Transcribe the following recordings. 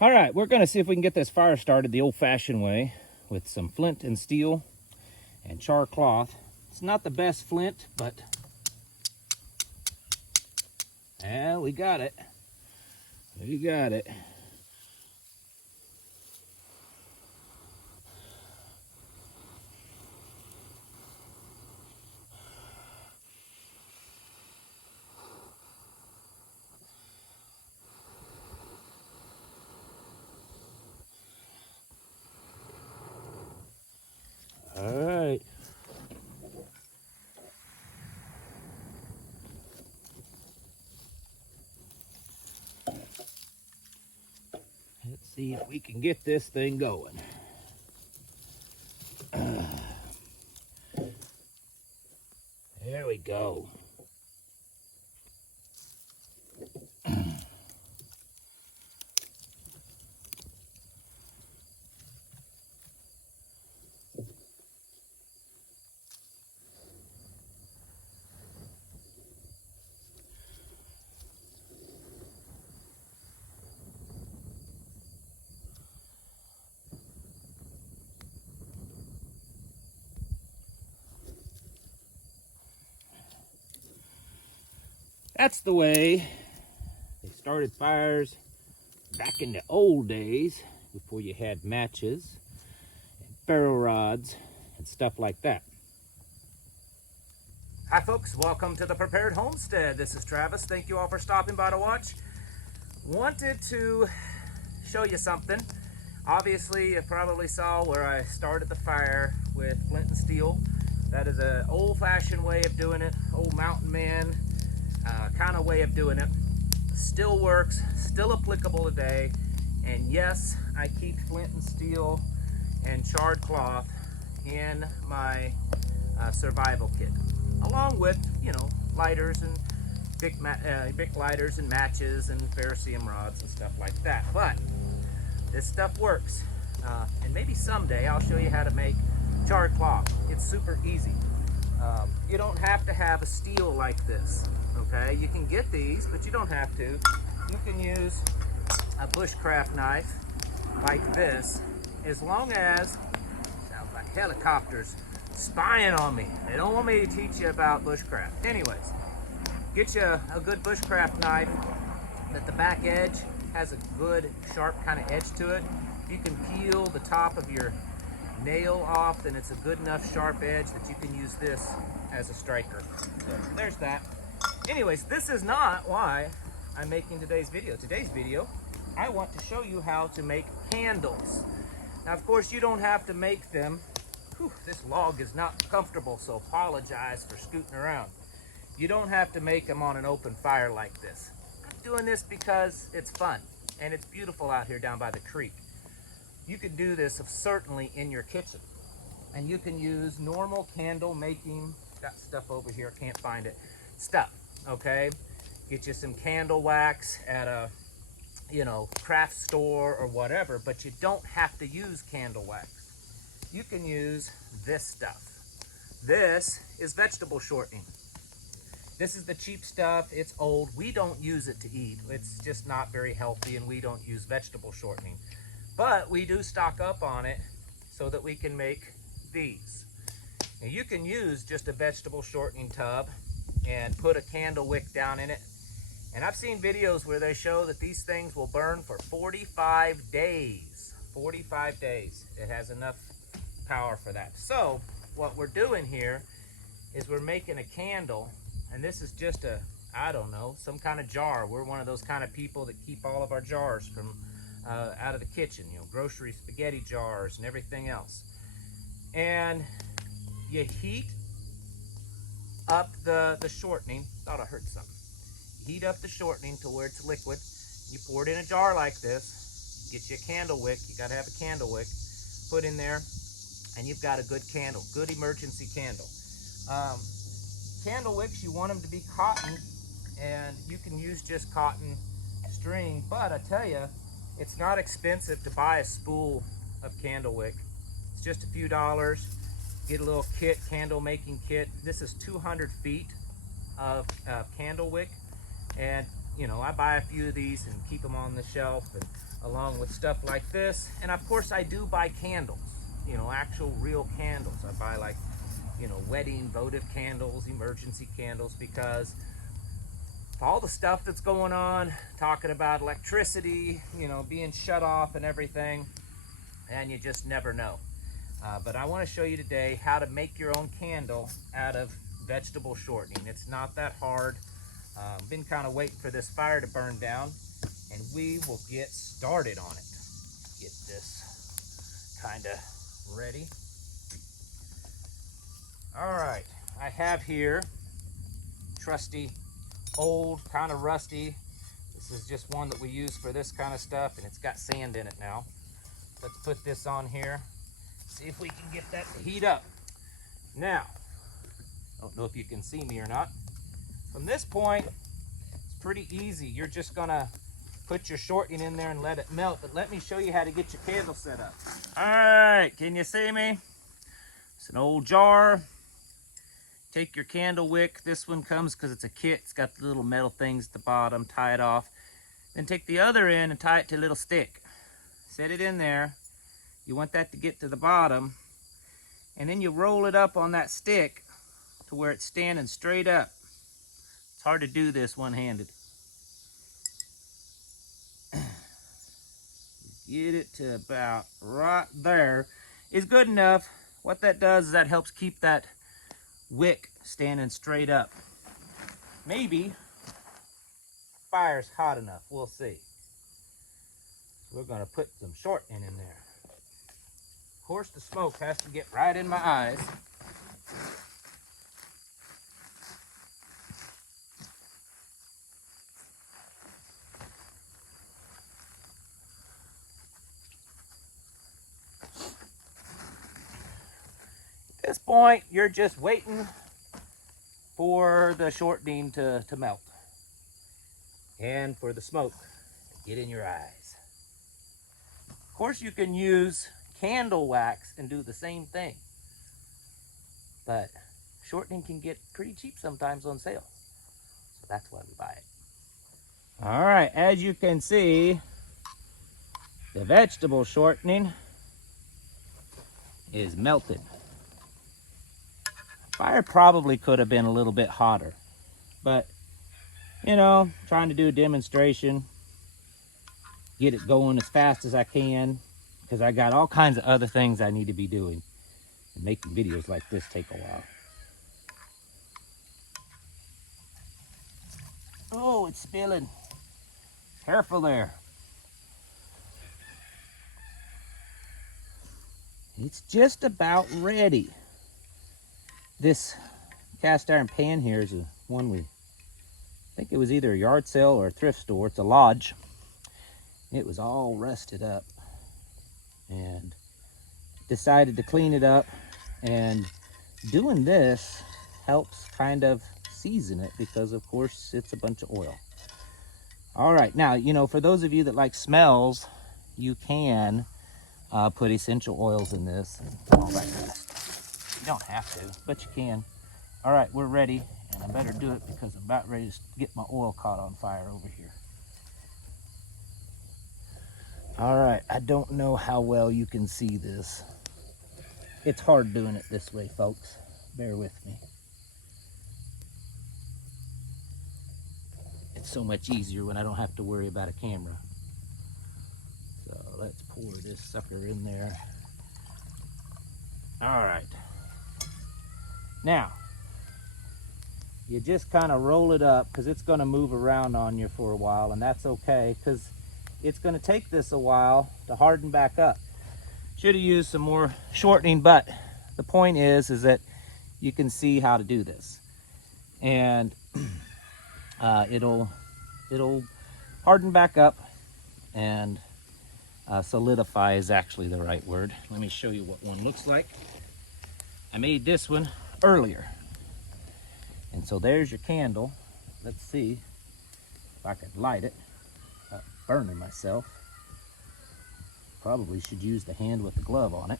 All right, we're going to see if we can get this fire started the old-fashioned way with some flint and steel and char cloth. It's not the best flint, but yeah, we got it. We got it. All right. Let's see if we can get this thing going. There we go. That's the way they started fires back in the old days, before you had matches and ferro rods and stuff like that. Hi folks, welcome to the Prepared Homestead. This is Travis. Thank you all for stopping by to watch. Wanted to show you something. Obviously, you probably saw where I started the fire with flint and steel. That is an old-fashioned way of doing it, old mountain man kind of way of doing it. Still works, still applicable today, and yes, I keep flint and steel and charred cloth in my survival kit, along with, you know, lighters and big lighters and matches and ferrocerium rods and stuff like that. But this stuff works, and maybe someday I'll show you how to make charred cloth. It's super easy. You don't have to have a steel like this, okay? You can get these, but you don't have to. You can use a bushcraft knife like this, as long as, sounds like helicopters spying on me. They don't want me to teach you about bushcraft. Anyways, get you a good bushcraft knife that the back edge has a good sharp kind of edge to it. If you can peel the top of your nail off, then it's a good enough sharp edge that you can use this as a striker. So there's that. Anyways, this is not why I'm making today's video. Today's video, I want to show you how to make candles. Now, of course, you don't have to make them. Whew, this log is not comfortable, so apologize for scooting around. You don't have to make them on an open fire like this. I'm doing this because it's fun, and it's beautiful out here down by the creek. You could do this certainly in your kitchen, and you can use normal candle making, got stuff over here, can't find it, stuff, okay? Get you some candle wax at a, you know, craft store or whatever, but you don't have to use candle wax. You can use this stuff. This is vegetable shortening. This is the cheap stuff. It's old. We don't use it to eat. It's just not very healthy, and we don't use vegetable shortening. But we do stock up on it so that we can make these. Now, you can use just a vegetable shortening tub and put a candle wick down in it. And I've seen videos where they show that these things will burn for 45 days. 45 days. It has enough power for that. So what we're doing here is we're making a candle, and this is just a, I don't know, some kind of jar. We're one of those kind of people that keep all of our jars from out of the kitchen, you know, grocery spaghetti jars and everything else. And you heat up the shortening. Thought I heard something. Heat up the shortening to where it's liquid. You pour it in a jar like this. Get you a candle wick. You got to have a candle wick. Put in there, and you've got a good candle, good emergency candle. Candle wicks, you want them to be cotton, and you can use just cotton string, but I tell you, it's not expensive to buy a spool of candle wick. It's just a few dollars. Get a little kit, candle making kit. This is 200 feet of candle wick, and you know, I buy a few of these and keep them on the shelf, and along with stuff like this. And of course I do buy candles, you know, actual real candles. I buy, like, you know, wedding votive candles, emergency candles, because all the stuff that's going on, talking about electricity, you know, being shut off and everything, and you just never know. But I want to show you today how to make your own candle out of vegetable shortening. It's not that hard. Been kind of waiting for this fire to burn down, and we will get started on it. Get this kind of ready. All right, I have here trusty, old, kind of rusty. This is just one that we use for this kind of stuff, and it's got sand in it now. Let's put this on here, see if we can get that to heat up. Now, I don't know if you can see me or not. From this point, it's pretty easy. You're just gonna put your shortening in there and let it melt, but let me show you how to get your candle set up. All right, can you see me? It's an old jar. Take your candle wick. This one comes because it's a kit. It's got the little metal things at the bottom. Tie it off. Then take the other end and tie it to a little stick. Set it in there. You want that to get to the bottom. And then you roll it up on that stick to where it's standing straight up. It's hard to do this one-handed. Get it to about right there is good enough. What that does is that helps keep that wick standing straight up. Maybe fire's hot enough. We'll see. We're going to put some shortening in there. Of course, the smoke has to get right in my eyes. At this point, you're just waiting for the shortening to melt and for the smoke to get in your eyes. Of course, you can use candle wax and do the same thing, but shortening can get pretty cheap sometimes on sale, so that's why we buy it. All right, as you can see, the vegetable shortening is melted. Fire probably could have been a little bit hotter, but you know, trying to do a demonstration, get it going as fast as I can, because I got all kinds of other things I need to be doing, and making videos like this take a while. Oh, it's spilling. Careful there. It's just about ready. This cast iron pan here is one I think it was either a yard sale or a thrift store. It's a Lodge. It was all rusted up, and decided to clean it up, and doing this helps kind of season it, because of course it's a bunch of oil. All right, now, you know, for those of you that like smells, you can put essential oils in this. All right, you don't have to, but you can. All right, we're ready, and I better do it because I'm about ready to get my oil caught on fire over here. All right, I don't know how well you can see this. It's hard doing it this way, folks. Bear with me. It's so much easier when I don't have to worry about a camera. So let's pour this sucker in there. All right. Now, you just kind of roll it up, because it's going to move around on you for a while, and that's okay, because it's going to take this a while to harden back up. Should have used some more shortening, but the point is that you can see how to do this, and it'll harden back up, and solidify is actually the right word. Let me show you what one looks like. I made this one earlier, and so there's your candle. Let's see if I could light it. Burning myself. Probably should use the hand with the glove on it.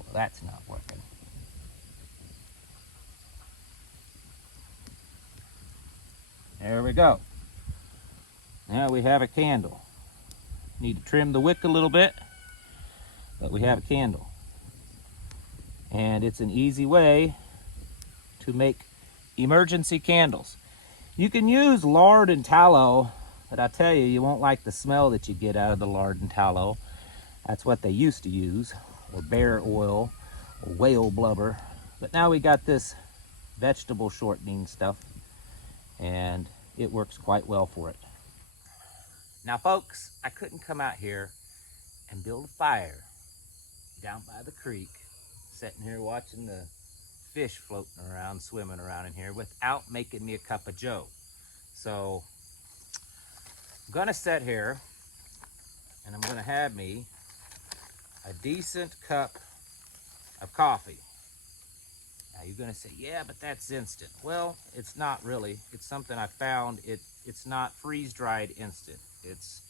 Well, that's not working. There we go. Now we have a candle. Need to trim the wick a little bit, but we have a candle. And it's an easy way to make emergency candles. You can use lard and tallow, but I tell you, you won't like the smell that you get out of the lard and tallow. That's what they used to use, or bear oil, or whale blubber. But now we got this vegetable shortening stuff, and it works quite well for it. Now folks, I couldn't come out here and build a fire down by the creek, sitting here watching the fish floating around, swimming around in here, without making me a cup of joe. So I'm gonna sit here and I'm gonna have me a decent cup of coffee. Now you're gonna say, yeah, but that's instant. Well, it's not really. It's something I found. It's not freeze-dried instant. It's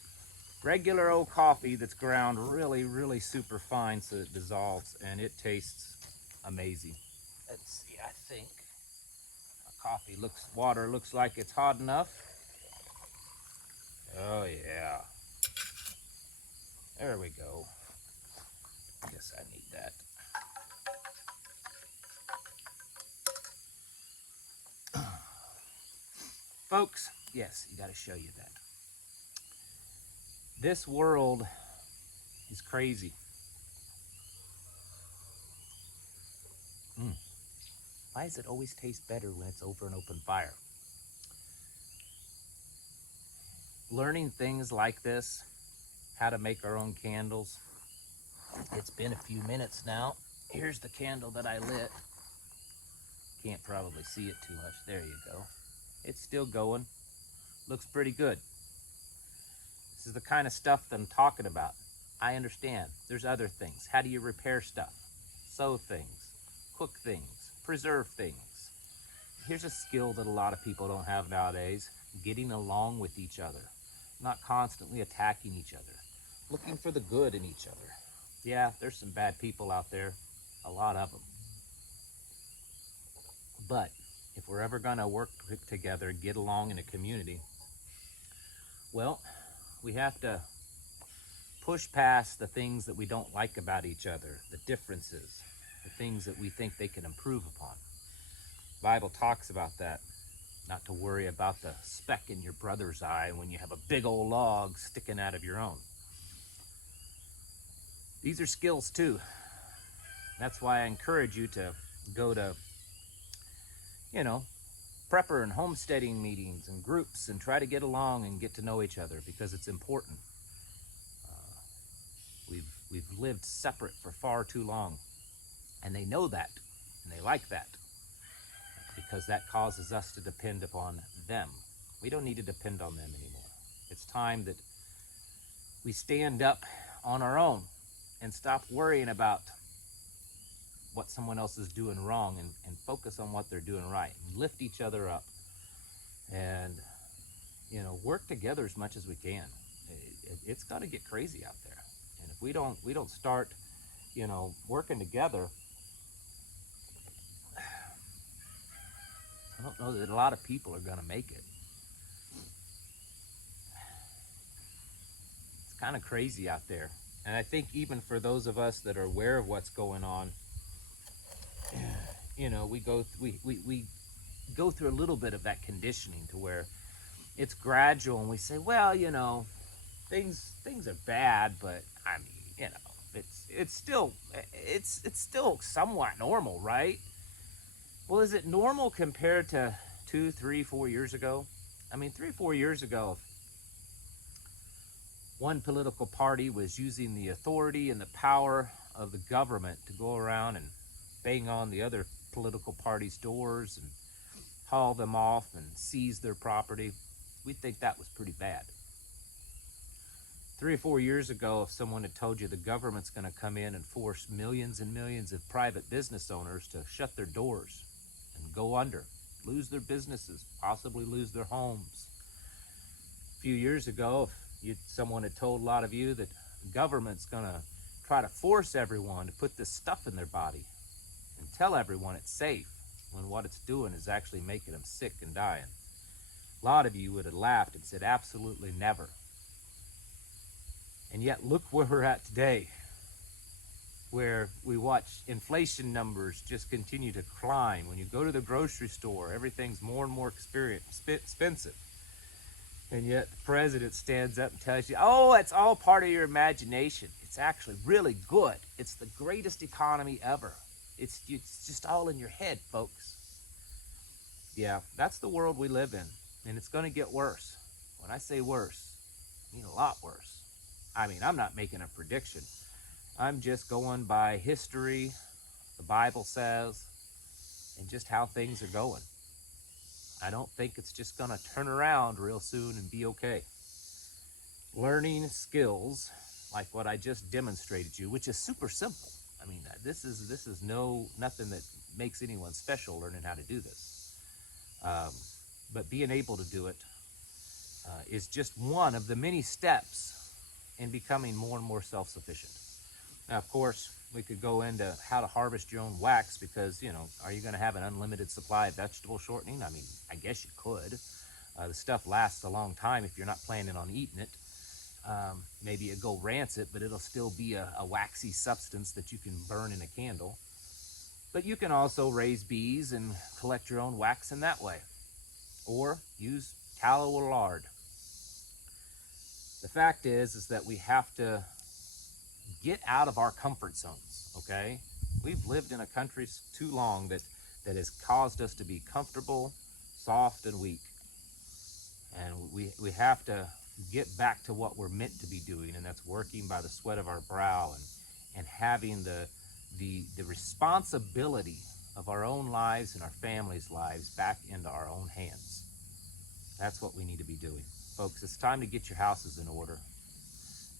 regular old coffee that's ground really, really super fine so it dissolves, and it tastes amazing. Let's see, I think water looks like it's hot enough. Oh yeah. There we go. Guess I need that. Folks, yes, you gotta show you that. This world is crazy. Why does it always taste better when it's over an open fire? Learning things like this, how to make our own candles. It's been a few minutes now. Here's the candle that I lit. Can't probably see it too much. There you go. It's still going. Looks pretty good. This is the kind of stuff that I'm talking about. I understand. There's other things. How do you repair stuff? Sew things, cook things, preserve things. Here's a skill that a lot of people don't have nowadays: getting along with each other, not constantly attacking each other, looking for the good in each other. Yeah, there's some bad people out there, a lot of them. But if we're ever gonna work together, get along in a community, well, we have to push past the things that we don't like about each other, the differences, the things that we think they can improve upon. The Bible talks about that, not to worry about the speck in your brother's eye when you have a big old log sticking out of your own. These are skills too. That's why I encourage you to go to, prepper and homesteading meetings and groups and try to get along and get to know each other, because it's important. We've lived separate for far too long, and they know that, and they like that, because that causes us to depend upon them. We don't need to depend on them anymore. It's time that we stand up on our own and stop worrying about what someone else is doing wrong, and focus on what they're doing right. Lift each other up and, work together as much as we can. It's got to get crazy out there. And if we don't start, working together, I don't know that a lot of people are going to make it. It's kind of crazy out there. And I think even for those of us that are aware of what's going on, we go through a little bit of that conditioning to where it's gradual, and we say, well, things are bad, but I mean, it's still somewhat normal, right? Well, is it normal compared to 2, 3, 4 years ago? I mean, 3 or 4 years ago, one political party was using the authority and the power of the government to go around and bang on the other political party's doors and haul them off and seize their property. We'd think that was pretty bad. 3 or 4 years ago, if someone had told you the government's going to come in and force millions and millions of private business owners to shut their doors and go under, lose their businesses, possibly lose their homes. A few years ago, if someone had told a lot of you that the government's going to try to force everyone to put this stuff in their body and tell everyone it's safe, when what it's doing is actually making them sick and dying. A lot of you would have laughed and said, absolutely never. And yet look where we're at today, where we watch inflation numbers just continue to climb. When you go to the grocery store, everything's more and more expensive. And yet the president stands up and tells you, oh, it's all part of your imagination. It's actually really good. It's the greatest economy ever. It's just all in your head, folks. Yeah, that's the world we live in, and it's going to get worse. When I say worse, I mean a lot worse. I mean, I'm not making a prediction. I'm just going by history, the Bible says, and just how things are going. I don't think it's just going to turn around real soon and be okay. Learning skills like what I just demonstrated you, which is super simple. I mean, this is nothing that makes anyone special learning how to do this. But being able to do it is just one of the many steps in becoming more and more self-sufficient. Now, of course, we could go into how to harvest your own wax because, are you going to have an unlimited supply of vegetable shortening? I mean, I guess you could. The stuff lasts a long time if you're not planning on eating it. Maybe it go rancid, but it'll still be a waxy substance that you can burn in a candle. But you can also raise bees and collect your own wax in that way. Or use tallow or lard. The fact is that we have to get out of our comfort zones, okay? We've lived in a country too long that has caused us to be comfortable, soft, and weak. And we have to get back to what we're meant to be doing, and that's working by the sweat of our brow and having the responsibility of our own lives and our families' lives back into our own hands. That's what we need to be doing. Folks, it's time to get your houses in order.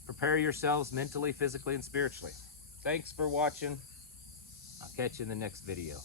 Prepare yourselves mentally, physically, and spiritually. Thanks for watching. I'll catch you in the next video.